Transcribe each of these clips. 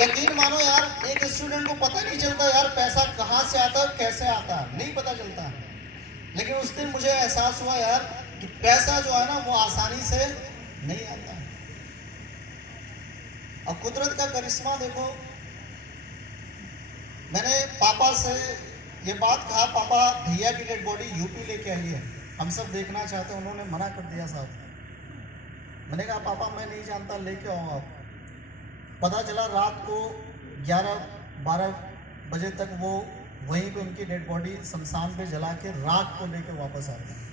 यकीन मानो यार, एक स्टूडेंट को पता नहीं चलता यार पैसा कहाँ से आता है, कैसे आता है, नहीं पता चलता। लेकिन उस दिन मुझे एहसास हुआ यार कि पैसा जो है ना वो आसानी से नहीं आता। अब कुदरत का करिश्मा देखो, मैंने पापा से ये बात कहा, पापा भैया की डेड बॉडी यूपी लेके आई है, हम सब देखना चाहते हैं। उन्होंने मना कर दिया साहब। मैंने कहा पापा मैं नहीं जानता, लेके आओ आप। पता चला रात को 11-12 बजे तक वो वहीं पे उनकी डेड बॉडी शमशान पे जला के राख को लेके वापस आते हैं।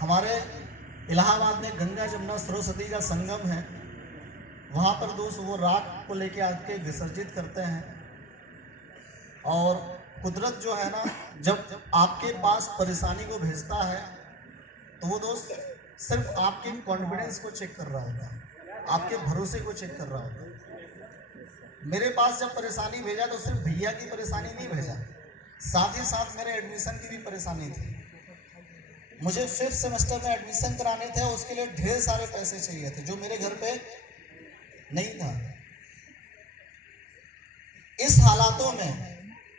हमारे इलाहाबाद में गंगा जमुना सरस्वती का संगम है, वहाँ पर दोस्त वो राख को लेके आके विसर्जित करते हैं। और कुदरत जो है ना, जब आपके पास परेशानी को भेजता है तो वो दोस्त सिर्फ आपके कॉन्फिडेंस को चेक कर रहा होता है, आपके भरोसे को चेक कर रहा होता है। मेरे पास जब परेशानी भेजा तो सिर्फ भैया की परेशानी नहीं भेजा, साथ ही साथ मेरे एडमिशन की भी परेशानी थी। मुझे 5th सेमेस्टर में एडमिशन कराने थे, उसके लिए ढेर सारे पैसे चाहिए थे जो मेरे घर पे नहीं था। इस हालातों में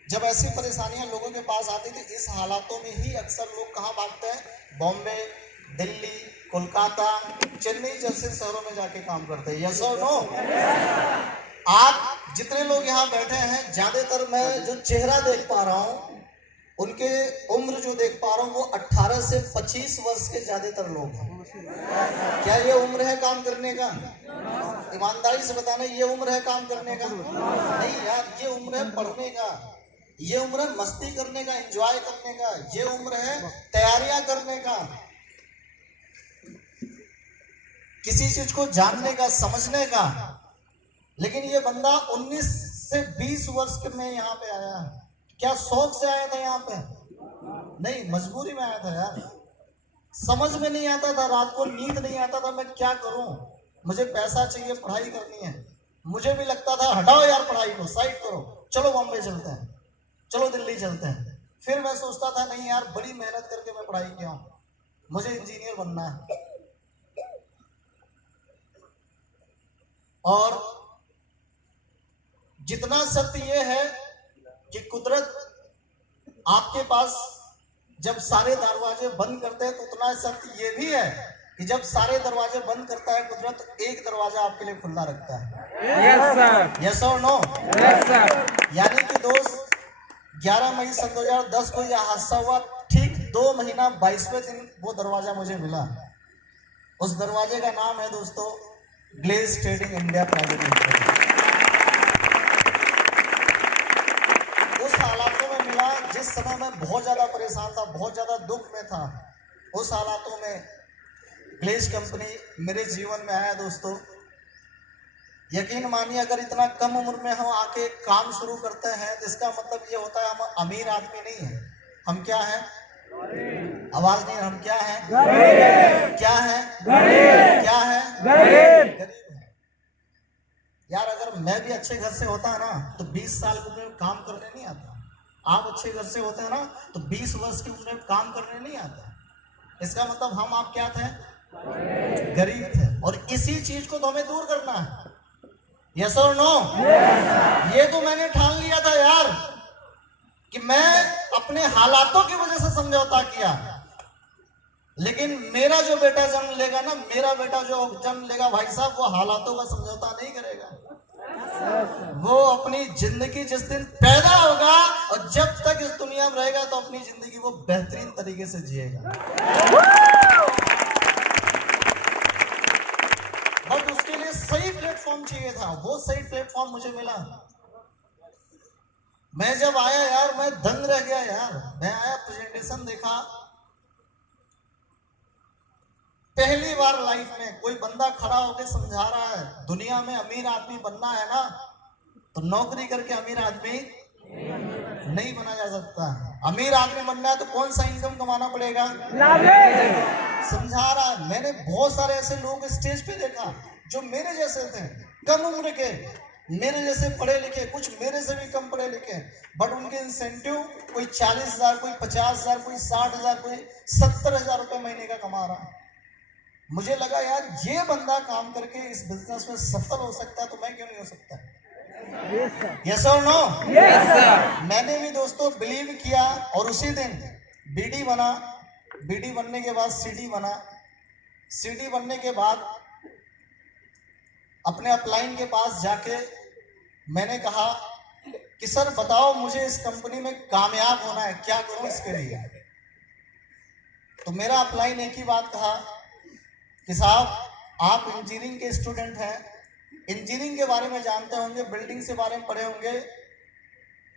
जब ऐसी परेशानियां लोगों के पास आती थी, इस हालातों में ही अक्सर लोग कहाँ भागते हैं? बॉम्बे, दिल्ली, कोलकाता, चेन्नई जैसे शहरों में जाके काम करते हैं। यस और नो? आप जितने लोग यहाँ बैठे हैं, ज्यादातर मैं जो चेहरा देख पा रहा हूँ, उनके उम्र जो देख पा रहा हूँ वो 18 से 25 वर्ष के ज्यादातर लोग हैं। क्या ये उम्र है काम करने का? ईमानदारी से बताना, ये उम्र है काम करने का? नहीं यार, ये उम्र है पढ़ने का, ये उम्र है मस्ती करने का, एंजॉय करने का, ये उम्र है तैयारियां करने का, किसी चीज को जानने का, समझने का। लेकिन ये बंदा 19 से 20 वर्ष में यहाँ पे आया है। क्या शौक से आया था यहाँ पे? नहीं, मजबूरी में आया था यार। समझ में नहीं आता था, रात को नींद नहीं आता था, मैं क्या करूं, मुझे पैसा चाहिए, पढ़ाई करनी है। मुझे भी लगता था हटाओ यार पढ़ाई को, साइड करो, चलो बॉम्बे चलते हैं, चलो दिल्ली चलते हैं। फिर मैं सोचता था नहीं यार, बड़ी मेहनत करके मैं पढ़ाई किया हूं, मुझे इंजीनियर बनना है। और जितना सत्य ये है कि कुदरत आपके पास जब सारे दरवाजे बंद करते हैं, तो उतना सत्य ये भी है कि जब सारे दरवाजे बंद करता है कुदरत, तो एक दरवाजा आपके लिए खुला रखता है। Yes sir. यस और नो? Yes sir. यानी कि दोस्त 11 मई सन 2010 को यह हादसा हुआ, ठीक 2 महीना 22वें दिन वो दरवाजा मुझे मिला। उस दरवाजे का नाम है दोस्तों glaze trading India private limited. उस हालातों में मिला जिस समय मैं बहुत ज्यादा परेशान था, बहुत ज्यादा दुख में था। उस हालातों में ग्लेज कंपनी मेरे जीवन में आया दोस्तों। यकीन मानिए, अगर इतना कम उम्र में हम आके काम शुरू करते हैं तो इसका मतलब ये होता है हम अमीर आदमी नहीं है। हम क्या है? आवाज नहीं, हम क्या है? क्या है? क्या है? गरीब है यार। अगर मैं भी अच्छे घर से होता है ना तो 20 साल की उम्र में काम करने नहीं आता। आप अच्छे घर से होते हैं ना तो 20 वर्ष की उम्र में काम करने नहीं आता। इसका मतलब हम आप क्या थे? गरीब थे। और इसी चीज को तो हमें दूर करना है। यस और नो? ये तो मैंने ठान लिया था यार कि मैं अपने हालातों की वजह से समझौता किया, लेकिन मेरा जो बेटा जन्म लेगा ना, मेरा बेटा जो जन्म लेगा भाई साहब, वो हालातों का समझौता नहीं करेगा। वो अपनी जिंदगी जिस दिन पैदा होगा और जब तक इस दुनिया में रहेगा तो अपनी जिंदगी वो बेहतरीन तरीके से जिएगा। बट उसके लिए सही प्लेटफॉर्म चाहिए था, वो सही प्लेटफॉर्म मुझे मिला। मैं जब आया यार, मैं दंग रह गया यार। मैं आया, प्रेजेंटेशन देखा, पहली बार लाइफ में कोई बंदा खड़ा होकर समझा रहा है दुनिया में अमीर आदमी बनना है ना तो नौकरी करके अमीर आदमी नहीं बना जा सकता। अमीर आदमी बनना है तो कौन सा इनकम कमाना पड़ेगा? समझा रहा। मैंने बहुत सारे ऐसे लोग स्टेज पे देखा जो मेरे जैसे थे, कम उम्र के, मेरे जैसे पढ़े लिखे, कुछ मेरे से भी कम पढ़े लिखे, बट उनके इंसेंटिव कोई 40,000, कोई 50,000, कोई 60,000, कोई 70,000 रुपए महीने का कमा रहा। मुझे लगा यार ये बंदा काम करके इस बिजनेस में सफल हो सकता है तो मैं क्यों नहीं हो सकता? यस और नो? Yes, sir. मैंने भी दोस्तों बिलीव किया और उसी दिन बीडी बना, बीडी बनने के बाद सीडी बना, सीडी बनने के बाद अपने अपलाइन के पास जाके मैंने कहा कि सर बताओ मुझे इस कंपनी में कामयाब होना है, क्या करूं इसके लिए? तो मेरा अपलाइन एक ही बात कहा कि साहब आप इंजीनियरिंग के स्टूडेंट हैं, इंजीनियरिंग के बारे में जानते होंगे, बिल्डिंग के बारे में पढ़े होंगे,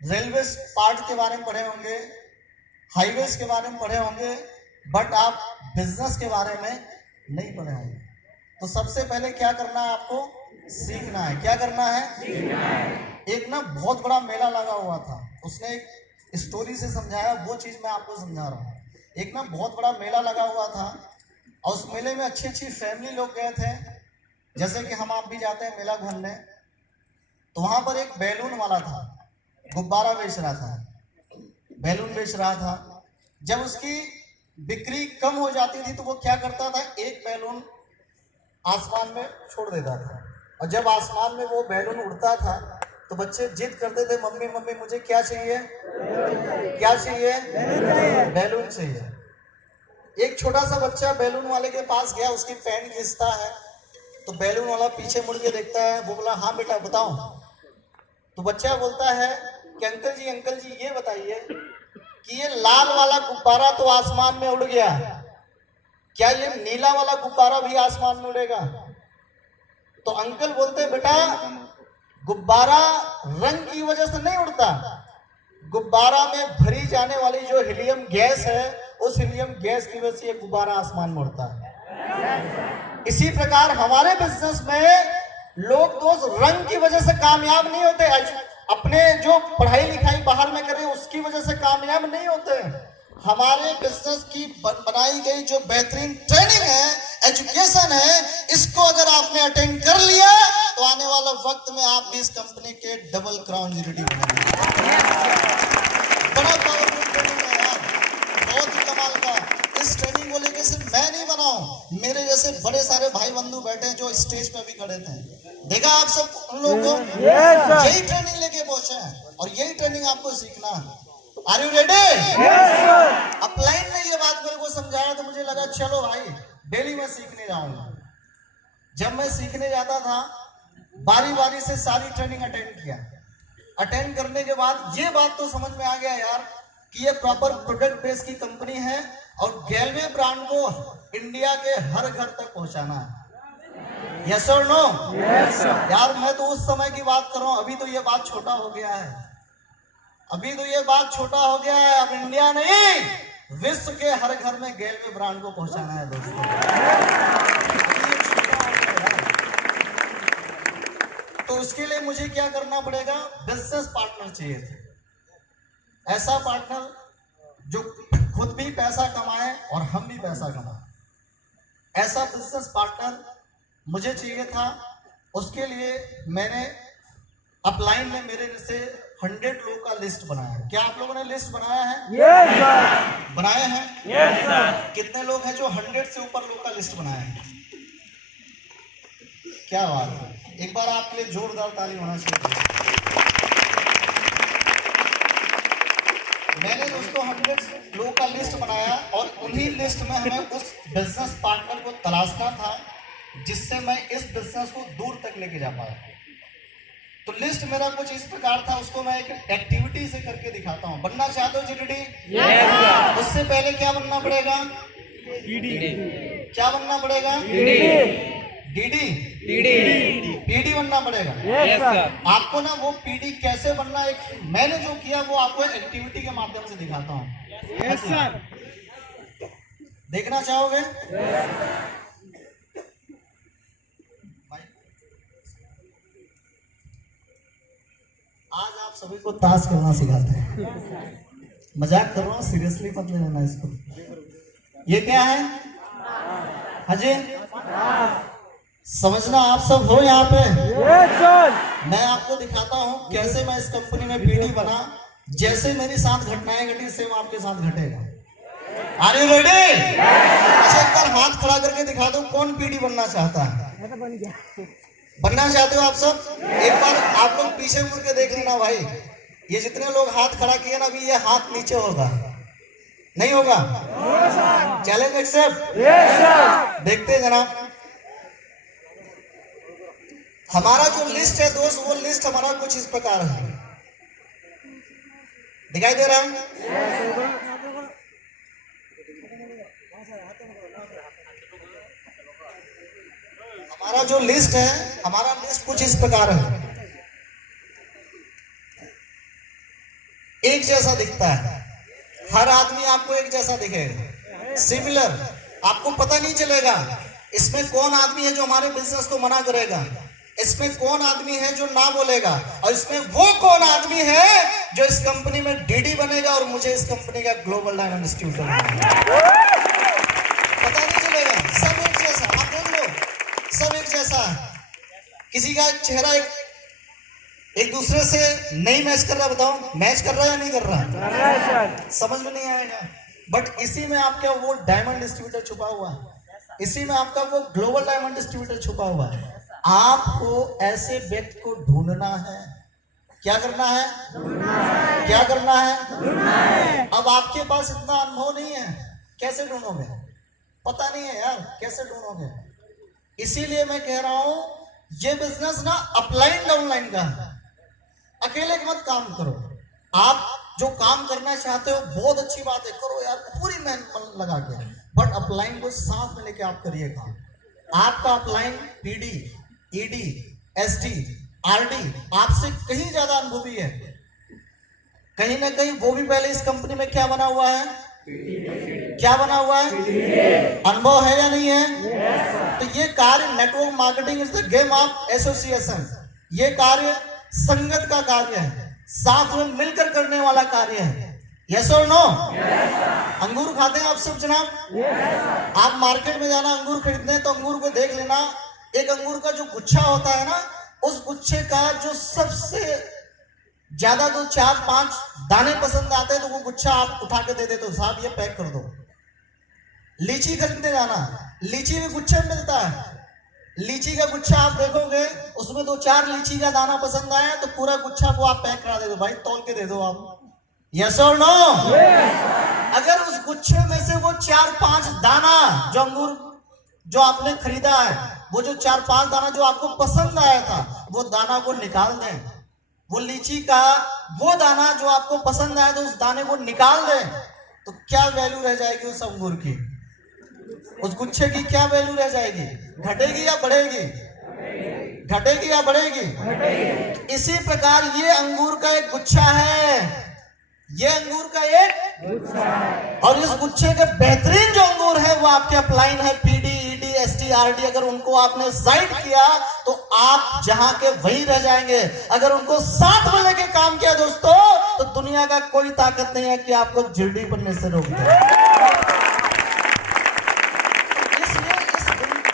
रेलवे पार्ट के बारे में पढ़े होंगे, हाईवेज के बारे में पढ़े होंगे, बट आप बिजनेस के बारे में नहीं पढ़े होंगे। तो सबसे पहले क्या करना है आपको? सीखना है। क्या करना है? सीखना है। एक ना बहुत बड़ा मेला लगा हुआ था, उसने एक स्टोरी से समझाया, वो चीज मैं आपको समझा रहा हूँ। एक ना बहुत बड़ा मेला लगा हुआ था और उस मेले में अच्छी अच्छी फैमिली लोग गए थे, जैसे कि हम आप भी जाते हैं मेला घूमने। तो वहां पर एक बैलून वाला था, गुब्बारा बेच रहा था, बैलून बेच रहा था। जब उसकी बिक्री कम हो जाती थी तो वो क्या करता था, एक बैलून आसमान में छोड़ देता था, और जब आसमान में वो बैलून उड़ता था तो बच्चे जिद करते थे, मम्मी मम्मी मुझे क्या चाहिए? क्या चाहिए? बैलून चाहिए। एक छोटा सा बच्चा बैलून वाले के पास गया, उसकी पैंट घिसता है तो बैलून वाला पीछे मुड़ के देखता है, वो बोला हाँ बेटा बताओ। तो बच्चा बोलता है कि अंकल जी ये बताइए कि ये लाल वाला गुब्बारा तो आसमान में उड़ गया, क्या ये नीला वाला गुब्बारा भी आसमान में उड़ेगा? तो अंकल बोलते बेटा गुब्बारा रंग की वजह से नहीं उड़ता, गुब्बारा में भरी जाने वाली जो हीलियम गैस है, उस हीलियम गैस की वजह से ये गुब्बारा आसमान में उड़ता है। इसी प्रकार हमारे बिजनेस में लोग दोस्त रंग की वजह से कामयाब नहीं होते, अपने जो पढ़ाई लिखाई बाहर में करें उसकी वजह से कामयाब नहीं होते। हमारे बिजनेस की बनाई गई जो बेहतरीन ट्रेनिंग है, एजुकेशन है, इसको अगर आपने अटेंड कर लिया तो आने वाला वक्त में आप भी इस कंपनी के डबल क्राउन जीडी बनेंगे। बड़ा पावरफुल ट्रेनिंग है यार, बहुत ही कमाल का। इस ट्रेनिंग को लेकर सिर्फ मैं नहीं बनाऊं, मेरे जैसे बड़े सारे भाई बंधु बैठे हैं जो स्टेज पे भी खड़े थे। देखा आप सब उन लोगों को? यही ट्रेनिंग लेके पहुंचे हैं और यही ट्रेनिंग आपको सीखना है। Are you ready? अपलाइन ने ये बात मेरे को समझाया तो मुझे लगा चलो भाई डेली मैं सीखने जाऊंगा। जब मैं सीखने जाता था बारी बारी से सारी ट्रेनिंग अटेंड किया। अटेंड करने के बाद ये बात तो समझ में आ गया यार कि ये प्रॉपर प्रोडक्ट बेस की कंपनी है और गैलवे ब्रांड को इंडिया के हर घर तक पहुंचाना है। यस और नो? यार मैं तो उस समय की बात कर रहा हूं, अभी तो ये बात छोटा हो गया है, अभी तो ये बात छोटा हो गया है। अब इंडिया नहीं विश्व के हर घर में गैलवे ब्रांड को पहुंचाना है दोस्तों। तो उसके लिए मुझे क्या करना पड़ेगा? बिजनेस पार्टनर चाहिए थे, ऐसा पार्टनर जो खुद भी पैसा कमाए और हम भी पैसा कमाए, ऐसा बिजनेस पार्टनर मुझे चाहिए था। उसके लिए मैंने अपलाइन ने मेरे से 100 लोग का लिस्ट बनाया। क्या आप लोगों ने लिस्ट बनाया है? Yes, sir. बनाए हैं? Yes, sir. कितने लोग हैं जो 100 से ऊपर लोग का लिस्ट बनाया है? क्या बात है, एक बार आपके लिए जोरदार ताली होना चाहिए। मैंने दोस्तों 100 लोगों का लिस्ट बनाया और उन्हीं लिस्ट में हमें उस बिजनेस पार्टनर को तलाशना था जिससे मैं इस बिजनेस को दूर तक लेके जा पाया। तो लिस्ट मेरा कुछ इस प्रकार था, उसको मैं एक एक्टिविटी से करके दिखाता हूँ। बनना चाहते हो जीडी? Yes, sir. उससे पहले क्या बनना पड़ेगा? क्या बनना पड़ेगा? डीडी पीडी बनना पड़ेगा। Yes, sir. आपको ना वो पीडी कैसे बनना, एक मैंने जो किया वो आपको एक्टिविटी के माध्यम से दिखाता हूँ। Yes, sir. देखना चाहोगे? आज आप सभी को ताश खेलना सिखाते हैं। मजाक कर रहा हूँ, सीरियसली मत लेना इसको। ये क्या है? हाजी समझना आप सब हो यहाँ पे। Yes, sir. मैं आपको दिखाता हूँ कैसे मैं इस कंपनी में पीडी बना। जैसे मेरे साथ घटनाएं घटी सेम आपके साथ घटेगा। Are you ready? अच्छा एक बार हाथ खड़ा करके दिखा दो कौन पीडी बनना चाहता है। बनना चाहते हो आप सब? एक बार आप लोग पीछे मुड़ के देख लेना भाई, ये जितने लोग हाथ खड़ा किए ना, अभी ये हाथ नीचे होगा, नहीं होगा? Challenge accept? देखते हैं जनाब। हमारा जो लिस्ट है दोस्त, वो लिस्ट हमारा कुछ इस प्रकार है, दिखाई दे रहा है? हमारा जो लिस्ट है, हमारा लिस्ट कुछ इस प्रकार है। एक जैसा दिखता है, हर आदमी आपको एक जैसा दिखेगा, सिमिलर। आपको पता नहीं चलेगा इसमें कौन आदमी है जो हमारे बिजनेस को मना करेगा, इसमें कौन आदमी है जो ना बोलेगा, और इसमें वो कौन आदमी है जो इस कंपनी में डीडी बनेगा और मुझे इस कंपनी का ग्लोबल डायमंड डिस्ट्रीब्यूटर बनाएगा। पता नहीं चलेगा, सब एक जैसा। आप देख लो, सब एक जैसा है। किसी का चेहरा एक दूसरे से नहीं मैच कर रहा, बताओ मैच कर रहा है या नहीं कर रहा? समझ में नहीं आएगा। बट इसी में आपका वो डायमंड डिस्ट्रीब्यूटर छुपा हुआ है, इसी में आपका वो ग्लोबल डायमंड डिस्ट्रीब्यूटर छुपा हुआ है। आपको ऐसे व्यक्ति को ढूंढना है। क्या करना है? क्या करना है? अब आपके पास इतना अनुभव नहीं है, कैसे ढूंढोगे? पता नहीं है यार, कैसे ढूंढोगे? इसीलिए मैं कह रहा हूं ये बिजनेस ना अपलाइन डाउनलाइन का है। अकेले मत काम करो। आप जो काम करना चाहते हो बहुत अच्छी बात है, करो यार पूरी मेहनत लगा के, बट अपलाइन को साथ में लेके आप करिए काम। आपका upline PD, ED, SD, RD आपसे कहीं ज्यादा अनुभवी है। कहीं ना कहीं वो भी पहले इस कंपनी में क्या बना हुआ है? क्या बना हुआ है? अनुभव है या नहीं है? तो ये कार्य network marketing is the game of association. ये कार्य संगत का कार्य है, साथ में मिलकर करने वाला कार्य है। यस और नो? अंगूर खाते हैं आप सब जनाब? आप मार्केट में जाना अंगूर खरीदने, तो अंगूर को देख लेना, एक अंगूर का जो गुच्छा होता है ना, उस गुच्छे का जो सबसे ज्यादा तो 4-5 दाने पसंद आते हैं, तो वो गुच्छा आप उठा के दे देते हो, साहब ये पैक कर दो। लीची खरीदने जाना, लीची भी गुच्छे में मिलता है। लीची का गुच्छा आप देखोगे, उसमें 2-4 लीची का दाना पसंद आया तो पूरा गुच्छा को आप पैक करा दे दो, भाई तौल के दे दो आप। यस और नो? अगर उस गुच्छे में से वो 4-5 दाना जो अंगूर जो आपने खरीदा है, वो जो 4-5 दाना जो आपको पसंद आया था, वो दाना को निकाल दें, वो लीची का वो दाना जो आपको पसंद आया तो उस दाने को निकाल दें, तो क्या वैल्यू रह जाएगी उस अंगूर की? उस गुच्छे की क्या वैल्यू रह जाएगी? घटेगी या बढ़ेगी? घटेगी या बढ़ेगी? इसी प्रकार ये अंगूर का एक गुच्छा है, ये अंगूर का एक गुच्छा है, और इस गुच्छे के बेहतरीन जो अंगूर है वो आपके अपलाइन है, पीडी, ईडी, एसटी, आरडी। अगर उनको आपने साइड किया तो आप जहां के वहीं रह जाएंगे। अगर उनको साथ में लेके काम किया दोस्तों, तो दुनिया का कोई ताकत नहीं है कि आपको जिरडी बनने से रोक दे। इसलिए इस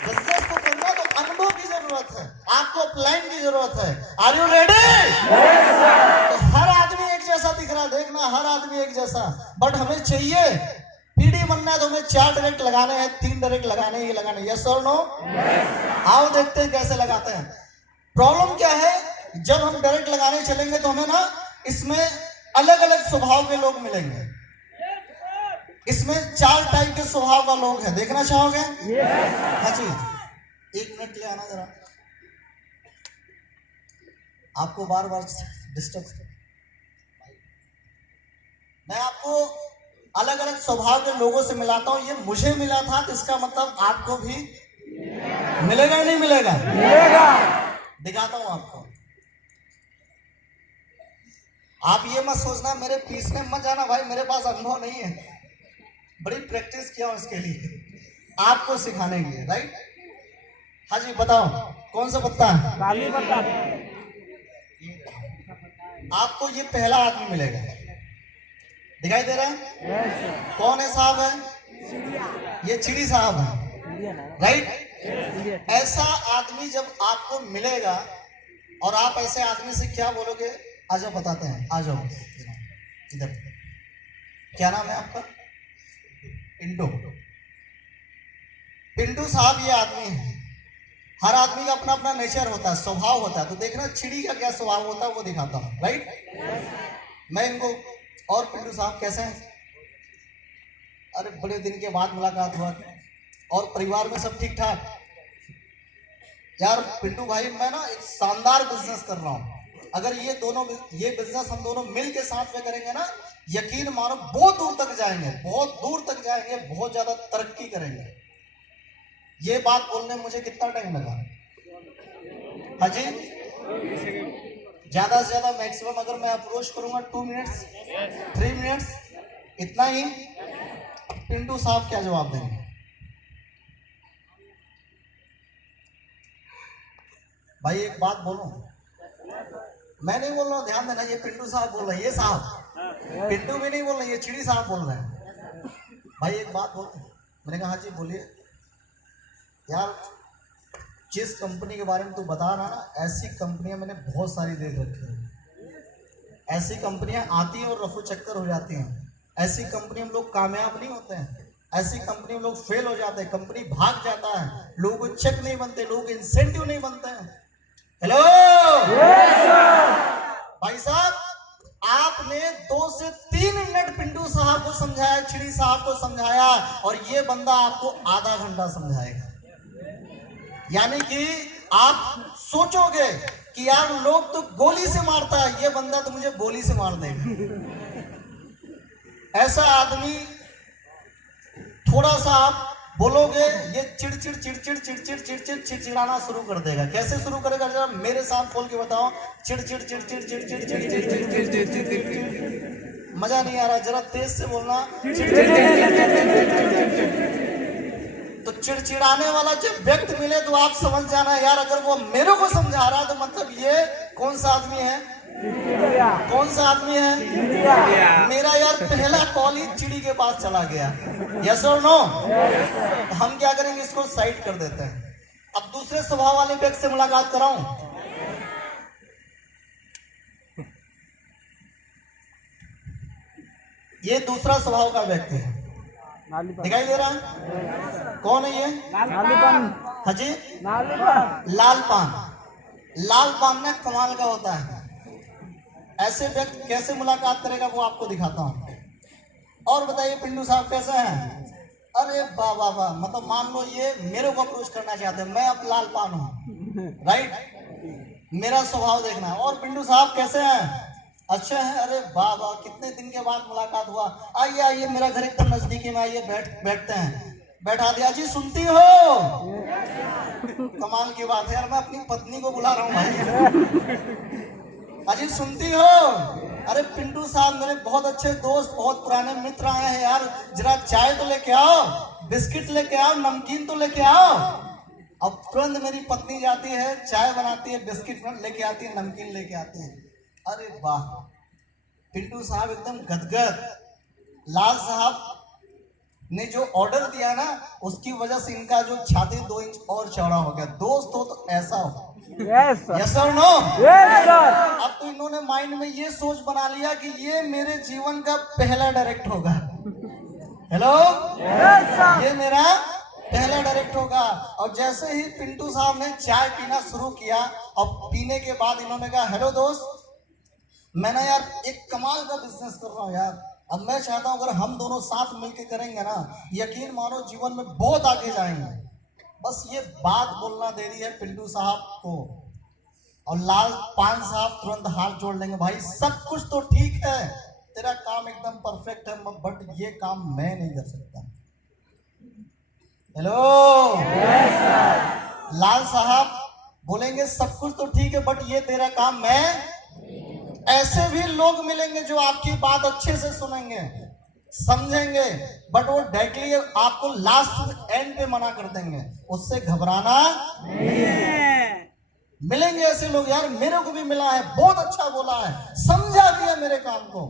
बिजनेस को करना तो अनुभव की जरूरत है, आपको अपलाइन की जरूरत है। Are you ready? तो हर आदमी एक जैसा दिख रहा है, देखना हर आदमी एक जैसा, बट हमें चाहिए पीडी बनना है तो हमें 4 डायरेक्ट लगाने हैं, 3 डायरेक्ट लगाने हैं, ये लगाने। यस और नो? आओ देखते हैं कैसे लगाते हैं। प्रॉब्लम क्या है, जब हम डायरेक्ट लगाने चलेंगे तो हमें ना इसमें अलग अलग स्वभाव के लोग मिलेंगे। इसमें 4 टाइप के स्वभाव का लोग हैं, देखना चाहोगे? हाँ जी, 1 मिनट ले आना जरा, आपको बार बार डिस्टर्ब। मैं आपको अलग अलग स्वभाव के लोगों से मिलाता हूं। ये मुझे मिला था तो इसका मतलब आपको भी मिलेगा या नहीं मिलेगा? मिलेगा। दिखाता हूं आपको। आप ये मत सोचना मेरे पीछे मत जाना भाई, मेरे पास अनुभव नहीं है, बड़ी प्रैक्टिस किया हूं इसके लिए आपको सिखाने के लिए, राइट? हाँ जी बताओ, कौन सा पत्ता है? काली पत्ता। आपको ये पहला आदमी मिलेगा, दिखाई दे रहा है? कौन है साहब है? ये चिड़ी साहब है, राइट? ऐसा आदमी जब आपको मिलेगा और आप ऐसे आदमी से क्या बोलोगे? आ जाओ बताते हैं, आ जाओ इधर। क्या नाम है आपका? पिंटू। पिंटू साहब ये आदमी है, हर आदमी का अपना अपना नेचर होता है, स्वभाव होता है। तो देखना चिड़ी का क्या स्वभाव होता है वो दिखाता हूँ, राइट। मैं इनको, और पिंटू साहब कैसे हैं? अरे बड़े दिन के बाद मुलाकात हुआ, और परिवार में सब ठीक ठाक? यार पिंटू भाई, मैं ना एक शानदार बिजनेस कर रहा हूँ। अगर ये बिजनेस हम दोनों मिल के साथ में करेंगे ना, यकीन मानो बहुत दूर तक जाएंगे, बहुत दूर तक जाएंगे, बहुत ज्यादा तरक्की करेंगे। ये बात बोलने में मुझे कितना टाइम लगा? हाँ जी, ज्यादा से ज्यादा मैक्सिमम अगर मैं अप्रोच करूंगा 2 मिनट्स, 3 मिनट्स, इतना ही। पिंटू साहब क्या जवाब देंगे? भाई एक बात बोलूं, मैं नहीं बोल रहा हूं, ध्यान देना, ये पिंटू साहब बोल रहे हैं, ये साहब पिंटू भी नहीं बोल रहे, ये चिड़ी साहब बोल रहे हैं। भाई एक बात बोल, मैंने कहा हाँ जी बोलिए। यार जिस कंपनी के बारे में तू बता रहा ना, ऐसी कंपनियां मैंने बहुत सारी देख रखी है। ऐसी कंपनियां आती हैं और रफू चक्कर हो जाती हैं। ऐसी कंपनी में लोग कामयाब नहीं होते हैं, ऐसी कंपनी में लोग फेल हो जाते हैं, कंपनी भाग जाता है, लोगों को चेक नहीं बनते, लोगों को इंसेंटिव नहीं बनते हैं। हेलो भाई साहब, आपने 2 से 3 मिनट पिंटू साहब को समझाया, चिड़ी साहब को समझाया, और ये बंदा आपको आधा घंटा समझाएगा। यानी कि आप सोचोगे कि यार लोग तो गोली से मारता है, ये बंदा तो मुझे गोली से मार देगा। ऐसा आदमी, थोड़ा सा आप बोलोगे ये चिड़चिड़ चिड़चिड़ चिड़चिड़ चिड़चिड़ चिड़चिड़ाना शुरू कर देगा। कैसे शुरू करेगा जरा मेरे साथ खोल के बताओ। चिड़चिड़ चिड़चिड़ चिड़चिड़ चिड़चिड़, मजा नहीं आ रहा, जरा तेज से बोलना। तो चिड़चिड़ाने वाला जब व्यक्ति मिले तो आप समझ जाना यार, अगर वो मेरे को समझा रहा है तो मतलब ये कौन सा आदमी है? कौन सा आदमी है? मेरा यार पहला कॉल ही चिड़ी के पास चला गया। यस और नो? हम क्या करेंगे, इसको साइड कर देते हैं। अब दूसरे स्वभाव वाले व्यक्ति से मुलाकात कराऊं। ये दूसरा स्वभाव का व्यक्ति है, दिखाई दे रहा है? कौन है ये? हाँ जी, लाल पान। लाल पान ना कमाल का होता है। ऐसे व्यक्ति कैसे मुलाकात करेगा वो आपको दिखाता हूं। और बताइए पिंटू साहब कैसे हैं? अरे वाह वाह वाह, मतलब मान लो ये मेरे को अप्रोच करना चाहते हैं, मैं अब लाल पान हूं, राइट। मेरा स्वभाव देखना है। और पिंटू साहब कैसे हैं? अच्छा है। अरे वाह वाह, कितने दिन के बाद मुलाकात हुआ। आइए आइए, मेरा घर एकदम नजदीकी में, आइए बैठते हैं। बैठा दिया जी। सुनती हो? कमाल की बात है यार, मैं अपनी पत्नी को बुला रहा हूँ भाई। अजी सुनती हो? अरे पिंटू साहब मेरे बहुत अच्छे दोस्त, बहुत पुराने मित्र आए हैं यार, जरा चाय तो लेके आओ, बिस्किट लेके आओ, नमकीन तो लेके आओ। अब तुरंत मेरी पत्नी जाती है, चाय बनाती है, बिस्किट लेके आती है, नमकीन लेके आती है। अरे वाह, पिंटू साहब एकदम गदगद। लाल साहब ने जो ऑर्डर दिया ना, उसकी वजह से इनका जो छाती 2 इंच और चौड़ा हो गया। दोस्त हो तो ऐसा हो। यस और नो? अब तो इन्होंने माइंड में ये सोच बना लिया कि ये मेरे जीवन का पहला डायरेक्ट होगा। हेलो, ये मेरा पहला डायरेक्ट होगा। और जैसे ही पिंटू साहब ने चाय पीना शुरू किया, और पीने के बाद इन्होंने कहा हेलो दोस्त, मैं ना यार एक कमाल का बिजनेस कर रहा हूँ यार। अब मैं चाहता हूं अगर हम दोनों साथ मिलकर करेंगे ना, यकीन मानो जीवन में बहुत आगे जाएंगे। बस ये बात बोलना देरी है पिंटू साहब को, और लाल पान साहब तुरंत हाथ जोड़ लेंगे। भाई सब कुछ तो ठीक है, तेरा काम एकदम परफेक्ट है, बट ये काम मैं नहीं कर सकता। हेलो, लाल साहब बोलेंगे सब कुछ तो ठीक है, बट ये तेरा काम मैं। ऐसे भी लोग मिलेंगे जो आपकी बात अच्छे से सुनेंगे, समझेंगे, बट वो डायरेक्टली आपको लास्ट एंड पे मना कर देंगे। उससे घबराना नहीं है। मिलेंगे ऐसे लोग यार, मेरे को भी मिला है, बहुत अच्छा बोला है, समझा दिया मेरे काम को,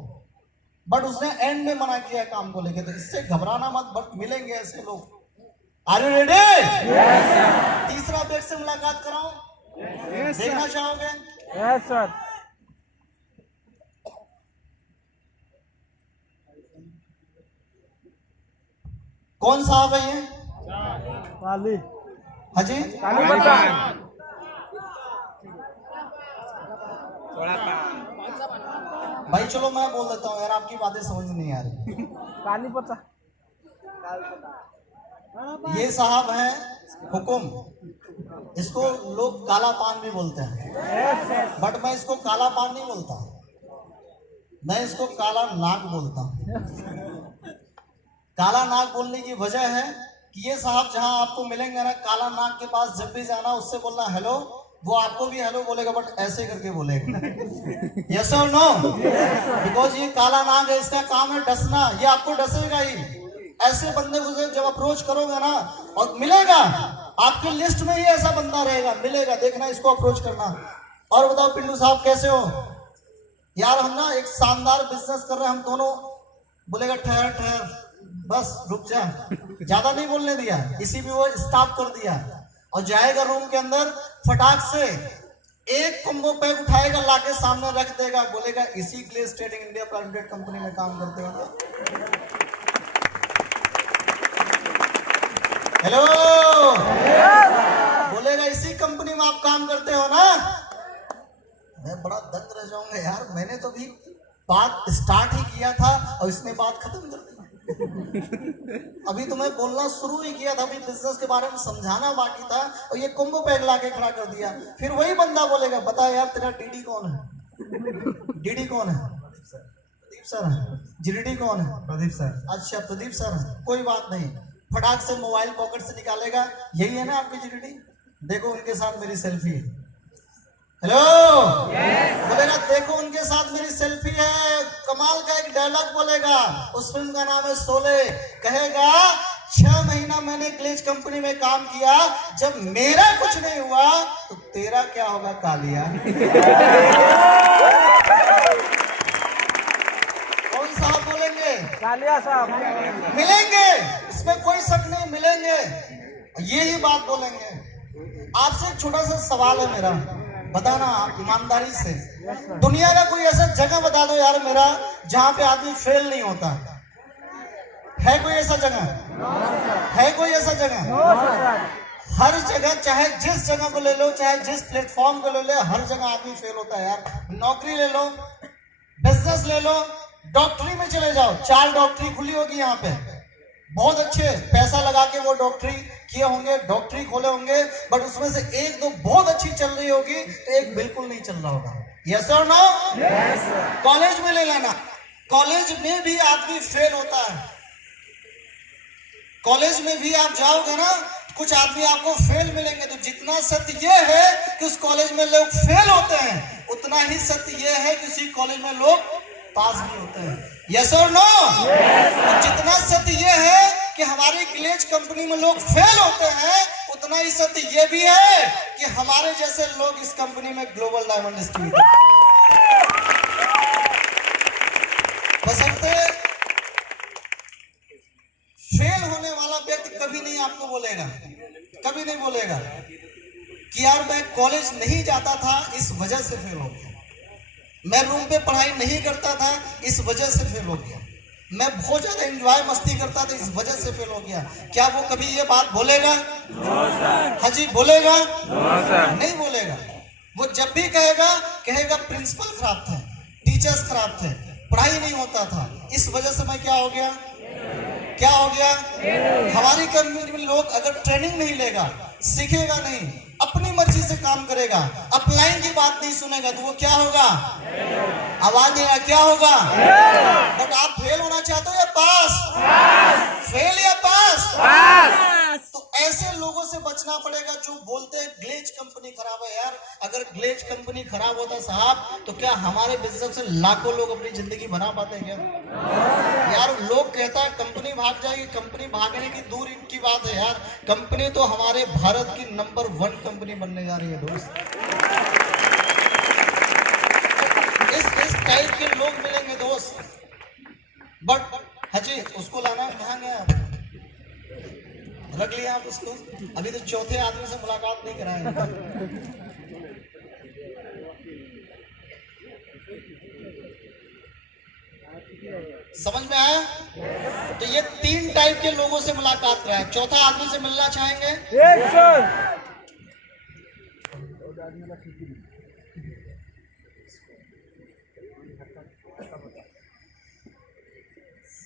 बट उसने एंड में मना किया काम को लेके। तो इससे घबराना मत, बट मिलेंगे ऐसे लोग। Are you ready? तीसरा व्यक्ति से मुलाकात कराऊं? देखना चाहोगे? Yes sir. कौन साहब है ये? काली हाजी काली पत्ता थोड़ा भाई चलो मैं बोल देता हूँ यार, आपकी बातें समझ नहीं आ रही। काली पत्ता ये साहब है हुकुम, इसको लोग काला पान भी बोलते हैं, बट मैं इसको काला पान नहीं बोलता, मैं इसको काला नाक बोलता हूँ। काला नाक बोलने की वजह है कि ये साहब जहां आपको मिलेंगे ना, काला नाक के पास जब भी जाना उससे बोलना हेलो, वो आपको भी हेलो बोलेगा बट ऐसे करके बोलेगा। यस और नो? बिकॉज ये काला नाक है, इसका काम है डसना, ये आपको डसेगा ही। ऐसे बंदे को जब अप्रोच करोगे ना और मिलेगा, आपके लिस्ट में ही ऐसा बंदा रहेगा, मिलेगा, देखना इसको अप्रोच करना। और बताओ पिंडू साहब कैसे हो यार? हम ना एक शानदार बिजनेस कर रहे हैं हम दोनों। बोलेगा ठहर ठहर, बस रुक जा, ज्यादा नहीं बोलने दिया, इसी भी वो स्टॉप कर दिया और जाएगा रूम के अंदर, फटाक से एक कॉम्बो पैक उठाएगा, लाके सामने रख देगा, बोलेगा इसी glaze trading India private limited company में काम करते हो। हेलो, बोलेगा इसी कंपनी में आप काम करते हो ना? मैं बड़ा दंग रह जाऊंगा यार, मैंने तो भी बात स्टार्ट ही किया था और इसने बात खत्म कर दी। अभी तो मैं बोलना शुरू ही किया था, अभी बिजनेस के बारे में समझाना बाकी था और ये कॉम्बो पैक लाके खड़ा कर दिया। फिर वही बंदा बोलेगा बता यार तेरा डीडी कौन है? डीडी कौन है? प्रदीप सर है। जीडी कौन है? प्रदीप सर। अच्छा प्रदीप सर है, कोई बात नहीं। फटाक से मोबाइल पॉकेट से निकालेगा, यही है ना आपकी जीडी? देखो उनके साथ मेरी सेल्फी है। हेलो, बोलेगा देखो उनके साथ मेरी सेल्फी है। कमाल का एक डायलॉग बोलेगा, उस फिल्म का नाम है शोले। कहेगा 6 महीना मैंने ग्लेज कंपनी में काम किया, जब मेरा कुछ नहीं हुआ तो तेरा क्या होगा कालिया? कौन साहब बोलेंगे? कालिया साहब मिलेंगे, इसमें कोई शक नहीं, मिलेंगे, यही बात बोलेंगे। आपसे एक छोटा सा सवाल है मेरा, बताना आप ईमानदारी से, दुनिया का कोई ऐसा जगह बता दो यार मेरा जहां पे आदमी फेल नहीं होता। है कोई ऐसा जगह? है कोई ऐसा जगह? हर जगह, चाहे जिस जगह को ले लो, चाहे जिस प्लेटफॉर्म को ले लो, हर जगह आदमी फेल होता है यार। नौकरी ले लो, बिजनेस ले लो, डॉक्टरी में चले जाओ, 4 डॉक्टरी खुली होगी यहाँ पे, बहुत अच्छे पैसा लगा के वो डॉक्टरी किए होंगे, डॉक्टरी खोले होंगे, बट उसमें से एक दो बहुत अच्छी चल रही होगी तो एक बिल्कुल नहीं चल रहा होगा। यस और नो? कॉलेज में ले लेना, कॉलेज में भी आदमी फेल होता है। कॉलेज में भी आप जाओगे ना, कुछ आदमी आपको फेल मिलेंगे, तो जितना सत्य यह है कि उस कॉलेज में लोग फेल होते हैं, उतना ही सत्य यह है कि उसी कॉलेज में लोग पास भी होते हैं। यस और नो? जितना सत्य यह है कि हमारी ग्लेज कंपनी में लोग फेल होते हैं, उतना ही सत्य यह भी है कि हमारे जैसे लोग इस कंपनी में ग्लोबल डायमंड डिस्ट्रीब्यूटर। बशर्ते फेल होने वाला व्यक्ति कभी नहीं आपको बोलेगा, कभी नहीं बोलेगा कि यार मैं कॉलेज नहीं जाता था इस वजह से फेल हो गया, मैं रूम पे पढ़ाई नहीं करता था इस वजह से फेल हो गया, मैं बहुत ज्यादा एंजॉय मस्ती करता था इस वजह से फेल हो गया। क्या वो कभी ये बात बोलेगा? हाँ जी बोलेगा? नहीं बोलेगा। वो जब भी कहेगा प्रिंसिपल खराब थे, टीचर्स खराब थे, पढ़ाई नहीं होता था, इस वजह से मैं क्या हो गया? क्या हो गया? हमारी कंपनी में लोग अगर ट्रेनिंग नहीं लेगा, सीखेगा नहीं, अपनी मर्जी से काम करेगा, अपलाइन की बात नहीं सुनेगा, तो वो क्या होगा? आवाज नहीं, क्या होगा? बट आप फेल होना चाहते हो या पास? फेल या पास? तो ऐसे लोगों से बचना पड़ेगा जो बोलते हैं ग्लेज कंपनी खराब है। यार अगर ग्लेज कंपनी खराब होता साहब, तो क्या हमारे बिजनेस से लाखों लोग अपनी जिंदगी बना पाते हैं क्या? यार लोग कहता है कंपनी भाग जाएगी, कंपनी भागने की दूर इनकी बात है यार, कंपनी तो हमारे भारत की नंबर 1 कंपनी बनने जा रही है दोस्त। इस टाइप के लोग मिलेंगे दोस्त। बट हाजी उसको लाना कहाँ गया? रख लिया आप उसको, अभी तो चौथे आदमी से मुलाकात नहीं कराएंगे। समझ में आया? तो ये 3 टाइप के लोगों से मुलाकात कराए। चौथा आदमी से मिलना चाहेंगे? Yes sir.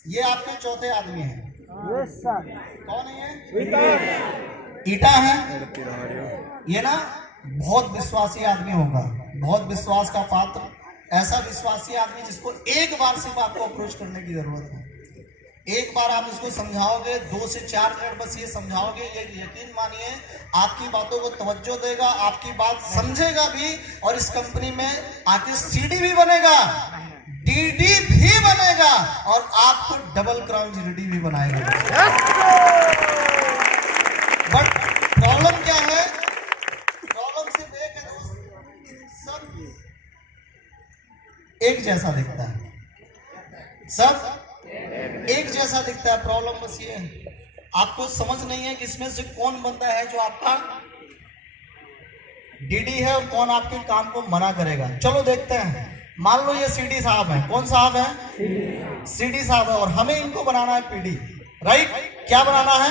ये आपके चौथे आदमी हैं। Yes sir. कौन है ये? ईटा है। ये ना बहुत विश्वासी आदमी होगा, बहुत विश्वास का पात्र, ऐसा विश्वासी आदमी जिसको एक बार सिर्फ आपको अप्रोच करने की जरूरत है। एक बार आप इसको समझाओगे, 2 से 4 मिनट बस ये समझाओगे, ये यकीन मानिए आपकी बातों को तवज्जो देगा, आपकी बात समझेगा भी, और इस कंपनी में आके सीडी भी बनेगा, डीडी भी बनेगा, और आपको डबल क्राउन जीडी भी बनाएगा। बट प्रॉब्लम क्या है? प्रॉब्लम सिर्फ एक है दोस्त, सब एक जैसा दिखता है, सब एक जैसा दिखता है। प्रॉब्लम बस ये है, आपको समझ नहीं है कि इसमें से कौन बंदा है जो आपका डीडी है और कौन आपके काम को मना करेगा। चलो देखते हैं। मान लो ये सीडी साहब है। कौन साहब है? सीडी साहब है, और हमें इनको बनाना है पीडी, राइट? क्या बनाना है?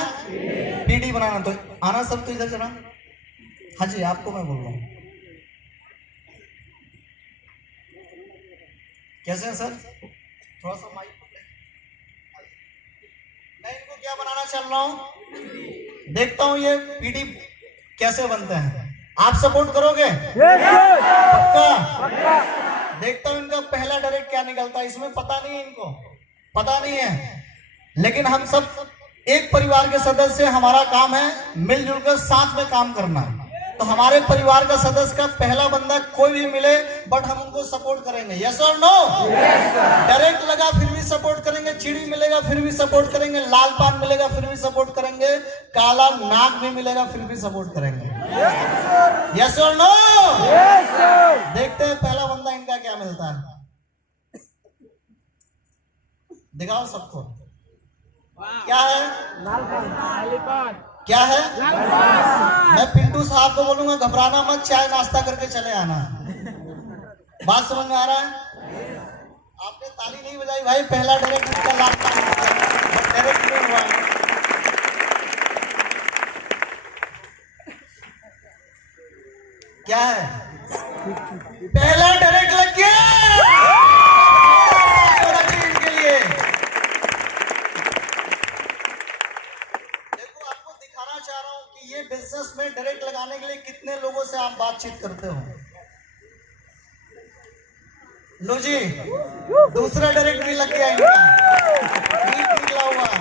पीडी बनाना। तो आना सब, तो इधर जरा। हाँ जी, आपको मैं बोल रहा हूँ। कैसे है सर? थोड़ा सा माइक। मैं इनको क्या बनाना चल रहा हूँ, देखता हूँ ये पीडी कैसे बनते हैं। आप सपोर्ट करोगे? पक्का? देखता हूँ इनका पहला डायरेक्ट क्या निकलता है। इसमें पता नहीं है, इनको पता नहीं है, लेकिन हम सब एक परिवार के सदस्य, हमारा काम है मिलजुल कर साथ में काम करना। तो हमारे परिवार का सदस्य का पहला बंदा कोई भी मिले, बट हम उनको सपोर्ट करेंगे। यस और नो? डायरेक्ट लगा फिर भी सपोर्ट करेंगे, चिड़ी मिलेगा फिर भी सपोर्ट करेंगे, लाल पान मिलेगा फिर भी सपोर्ट करेंगे, काला नाक भी मिलेगा फिर भी सपोर्ट करेंगे। यस और नो? देखते हैं पहला बंदा इनका क्या मिलता है। दिखाओ सबको क्या है। क्या है? मैं पिंटू साहब को बोलूंगा घबराना मत, चाय नाश्ता करके चले आना। बात समझ में आ रहा है? आपने ताली नहीं बजाई भाई, पहला डायरेक्ट इसका लाभ डायरेक्ट नहीं हुआ। क्या है? पहला डायरेक्ट लग गया इनके लिए। देखो, आपको दिखाना चाह रहा हूं कि ये बिजनेस में डायरेक्ट लगाने के लिए कितने लोगों से आप बातचीत करते हो। लो जी, दूसरा डायरेक्ट भी लग गया इनका, नीट निकला हुआ है।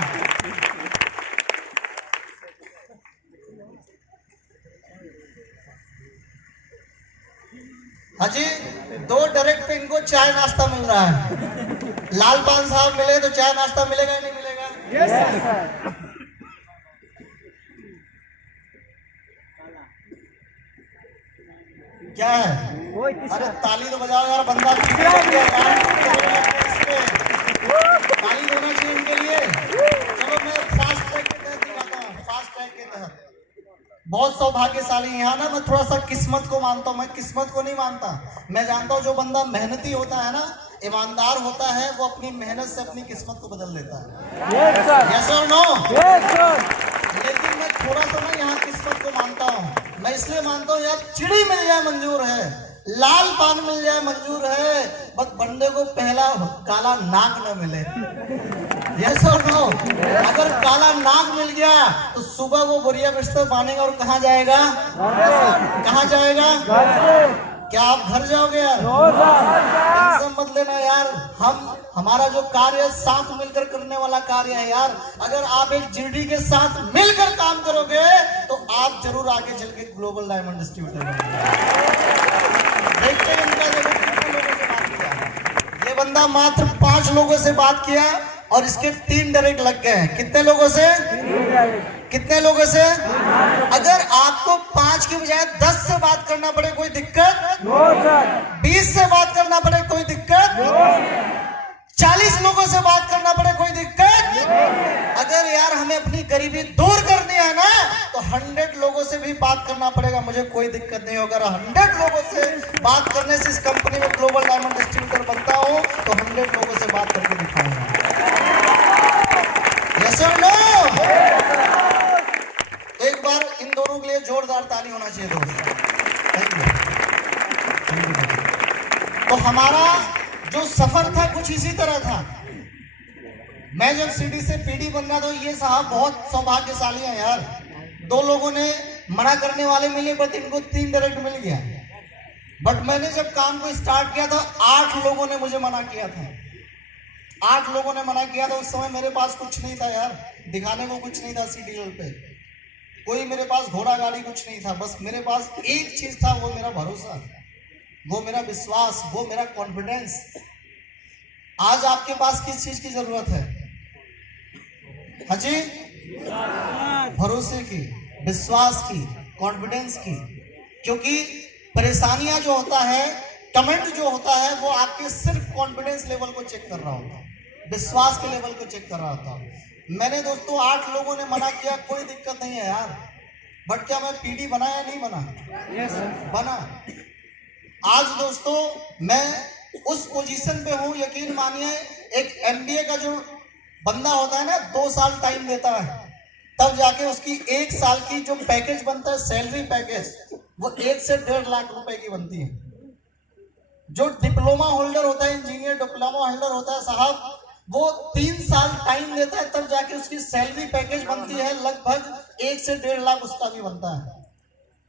हाँ जी, 2 डायरेक्ट पे इनको चाय नाश्ता मिल रहा है। लाल पान साहब मिले तो चाय नाश्ता मिलेगा नहीं मिलेगा? यस। क्या है? अरे ताली तो बजाओ यार, बंदा ताली होना चाहिए इनके लिए। चलो मैं फास्ट ट्रैक के तहत दिखाता हूँ। फास्ट ट्रैक के तहत बहुत सौभाग्यशाली यहाँ ना, मैं थोड़ा सा किस्मत को मानता हूँ। मैं किस्मत को नहीं मानता, मैं जानता हूँ जो बंदा मेहनती होता है ना, ईमानदार होता है, वो अपनी मेहनत से अपनी किस्मत को बदल लेता है। यस और नो? लेकिन मैं थोड़ा सा ना यहाँ किस्मत को मानता हूँ। मैं इसलिए मानता हूँ यार, चिड़ी मिल जाए मंजूर है, लाल पान मिल जाए मंजूर है, बस बंदे को पहला काला नाक न मिले। यस और नो? अगर काला नाक मिल गया तो सुबह वो बोरिया बिस्तर बांधेगा और कहाँ जाएगा? कहाँ जाएगा? क्या आप घर जाओगे यार? टेंशन मत लेना यार, हमारा जो कार्य है साथ मिलकर करने वाला कार्य है यार। अगर आप एक जीडी के साथ मिलकर काम करोगे तो आप जरूर आगे चल के ग्लोबल डायमंड डिस्ट्रीब्यूटर बनेंगे। देखते हैं इनका कितने लोगों से बात किया। ये बंदा मात्र 5 लोगों से बात किया और इसके 3 डायरेक्ट लग गए हैं। कितने लोगों से? कितने लोगों से? अगर आपको 5 की बजाय 10 से बात करना पड़े कोई दिक्कत? 20 से बात करना पड़े कोई दिक्कत? 40 लोगों से बात करना पड़े कोई दिक्कत? अगर यार हमें अपनी गरीबी दूर करनी है ना तो 100 लोगों से भी बात करना पड़ेगा, मुझे कोई दिक्कत नहीं होगा। 100 लोगों से बात करने से इस कंपनी में ग्लोबल डायमंड डिस्ट्रीब्यूटर बनता हूं तो 100 लोगों से बात करके दिखाऊंगा। यस और नो? एक बार इन दोनों के लिए जोरदार ताली होना चाहिए दोस्तों। Thank you. तो हमारा जो सफर था कुछ इसी तरह था। मैं जब सिटी से पीडी बन रहा था, ये साहब बहुत सौभाग्यशाली है यार। 2 लोगों ने मना करने वाले मिले, बट इनको 3 डायरेक्ट मिल गया। बट मैंने जब काम को स्टार्ट किया था 8 लोगों ने मुझे मना किया था। 8 लोगों ने मना किया था। उस समय मेरे पास कुछ नहीं था यार, दिखाने को कुछ नहीं था। सिटी रोड पे कोई मेरे पास घोड़ा गाड़ी कुछ नहीं था। बस मेरे पास एक चीज था, वो मेरा भरोसा, वो मेरा विश्वास, वो मेरा कॉन्फिडेंस। आज आपके पास किस चीज की जरूरत है? हाँ जी, भरोसे की, विश्वास की, कॉन्फिडेंस की। क्योंकि परेशानियां जो होता है, कमेंट जो होता है, वो आपके सिर्फ कॉन्फिडेंस लेवल को चेक कर रहा होता है, विश्वास के लेवल को चेक कर रहा होता है। मैंने दोस्तों 8 लोगों ने मना किया, कोई दिक्कत नहीं है यार। बट क्या मैं पीडी बना या नहीं बना? बना। आज दोस्तों मैं उस पोजीशन पे हूं, यकीन मानिए। एक एमबीए का जो बंदा होता है ना, 2 साल टाइम देता है, तब जाके उसकी 1 साल की जो पैकेज बनता है, सैलरी पैकेज, वो 1 से 1.5 लाख रुपए की बनती है। जो डिप्लोमा होल्डर होता है, इंजीनियर डिप्लोमा होल्डर होता है साहब, वो 3 साल टाइम देता है, तब जाके उसकी सैलरी पैकेज बनती है लगभग 1 से 1.5 लाख उसका भी बनता है।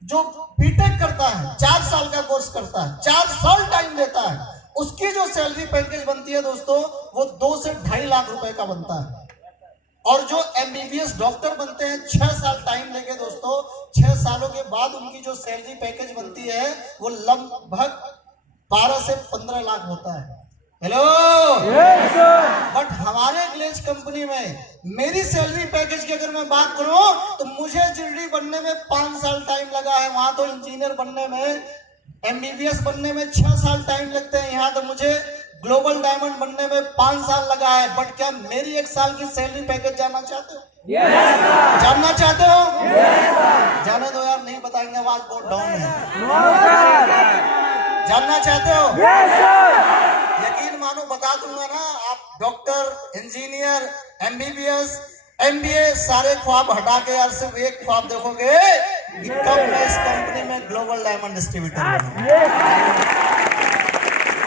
जो बीटेक करता है, 4 साल का कोर्स करता है, 4 साल टाइम देता है, उसकी जो सैलरी पैकेज बनती है दोस्तों, वो 2 से 2.5 लाख रुपए का बनता है। और जो एमबीबीएस डॉक्टर बनते हैं 6 साल टाइम लेके दोस्तों, 6 सालों के बाद उनकी जो सैलरी पैकेज बनती है वो लगभग 12 से 15 लाख होता है। हेलो, बट हमारे ग्लेज कंपनी में मेरी सैलरी पैकेज की अगर मैं बात करूं तो मुझे जीडी बनने में 5 साल टाइम लगा है। वहां तो इंजीनियर बनने में, एमबीबीएस बनने में 6 साल टाइम लगते हैं, यहाँ तो मुझे ग्लोबल डायमंड बनने में 5 साल लगा है। बट क्या मेरी 1 साल की सैलरी पैकेज जानना चाहते हो? जानना चाहते हो? जाने दो यार, नहीं बताएंगे, आवाज बहुत डाउन है। जानना चाहते हो? यकीन मानो बता दूंगा ना। आप डॉक्टर, इंजीनियर, एमबीबीएस, एमबीए सारे ख्वाब हटा के यार सिर्फ एक ख्वाब देखोगे कि कब मैं इस कंपनी में ग्लोबल डायमंड डिस्ट्रीब्यूटर बनूंगा।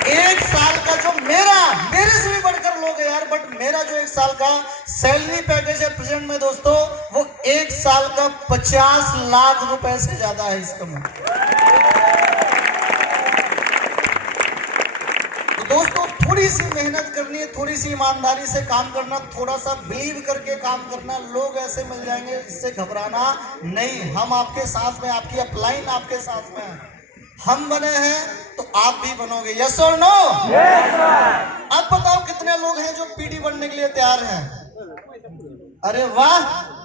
1 साल का जो मेरे से भी बढ़कर लोग है यार, बट मेरा जो 1 साल का सैलरी पैकेज है प्रेजेंट में दोस्तों, वो 1 साल का 50 लाख रुपए से ज्यादा है इस कंपनी। तो दोस्तों थोड़ी सी मेहनत करनी है, थोड़ी सी ईमानदारी से काम करना, थोड़ा सा बिलीव करके काम करना। लोग ऐसे मिल जाएंगे, इससे घबराना नहीं। हम आपके साथ में, आपकी अपलाइन आपके साथ में है। हम बने हैं तो आप भी बनोगे। यस और नो? अब बताओ कितने लोग हैं जो पीडी बनने के लिए तैयार हैं? अरे वाह,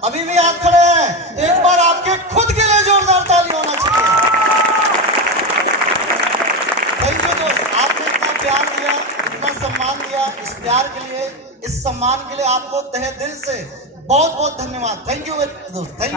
अभी भी हाथ खड़े हैं। एक बार आपके खुद के लिए जोरदार ताली होना चाहिए। थैंक यू दोस्त, आपने इतना प्यार दिया, इतना सम्मान दिया। इस प्यार के लिए, इस सम्मान के लिए आपको तहे दिल से बहुत बहुत धन्यवाद। थैंक यू दोस्त, थैंक यू।